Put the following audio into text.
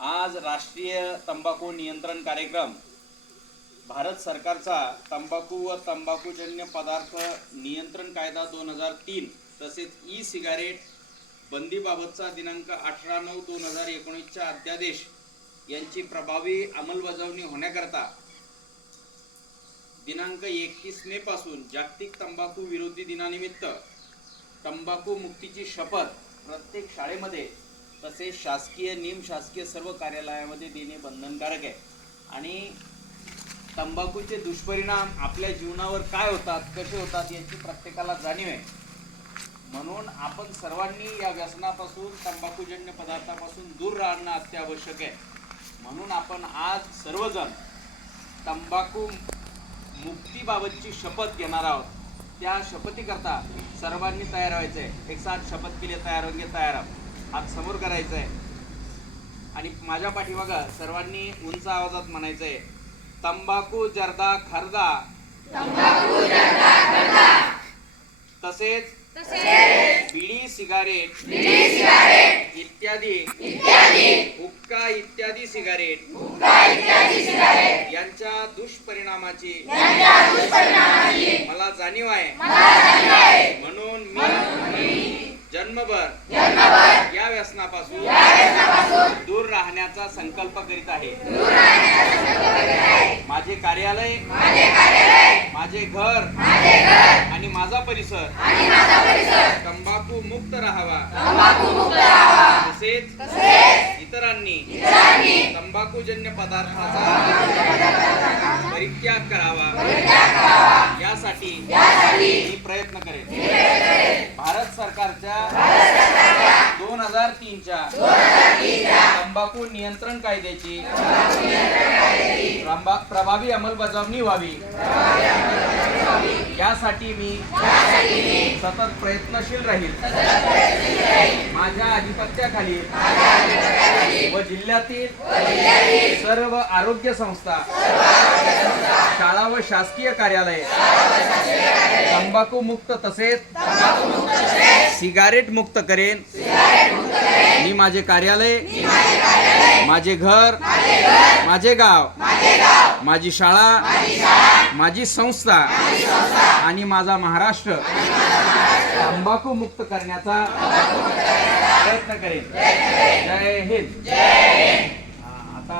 आज राष्ट्रीय तंबाखू नियंत्रण कार्यक्रम भारत सरकारचा तंबाखू व तंबाखूजन्य पदार्थ नियंत्रण कायदा 2003 तसेच ई सिगारेट बंदीबाबतचा दिनांक 18/9/2019च्या अध्यादेश यांची प्रभावी अंमलबजावणी होण्याकरता दिनांक 31 मे पासून जागतिक तंबाखू विरोधी दिनानिमित्त तंबाखू मुक्तीची शपथ प्रत्येक शाळेमध्ये तसेच शासकीय निमशासकीय सर्व कार्यालयामध्ये देणे बंधनकारक आहे। आणि तंबाखूचे दुष्परिणाम आपल्या जीवनावर काय होतात, कसे होतात याची प्रत्येकाला जाणीव आहे। म्हणून आपण सर्वांनी या व्यसनापासून तंबाखूजन्य पदार्थापासून दूर राहणं अत्यावश्यक आहे। म्हणून आपण आज सर्वजण तंबाखू मुक्तीबाबतची शपथ घेणार आहोत। त्या शपथीकरता सर्वांनी तयार व्हायचं आहे। एक साथ शपथ के लिए तयार होंगे, तयार आहोत। हात समोर करायचा आहे आणि माझ्या पाठीमागं सर्वांनी उंच आवाजात म्हणायचं आहे, तंबाखू जर्दा खर्दा, तंबाखू जर्दा खर्दा, तसेच बीड़ी सिगारेट इत्यादी हुक्का इत्यादी सिगारेट यांच्या दुष्परिणामाची मला जाणीव आहे। म्हणून मी जन्मभर या व्यसनापासून दूर राहण्याचा संकल्प करीत आहे। माझे कार्यालय, माझे घर आणि माझा परिसर तंबाखू मुक्त राहावा, तसेच इतरांनी तंबाखूजन्य पदार्थाचा परित्याग करावा यासाठी मी प्रयत्न करेन। भारत सरकारच्या 2003च्या तंबाखू नियंत्रण कायद्याची प्रभावी अंमलबजावणी व्हावी यासाठी मी सतत प्रयत्नशील राहील। माझ्या अधिपत्याखाली व जिल्ह्यातील सर्व आरोग्य संस्था, शाळा व शासकीय कार्यालये तंबाखू मुक्त तसेच सिगारेट मुक्त करेन। मी माझे कार्यालय, माझे घर, माझे गाव, माझी शाळा, माझी संस्था आणि माझा महाराष्ट्र तंबाखू मुक्त करण्याचा प्रयत्न करेन। जय हिंद।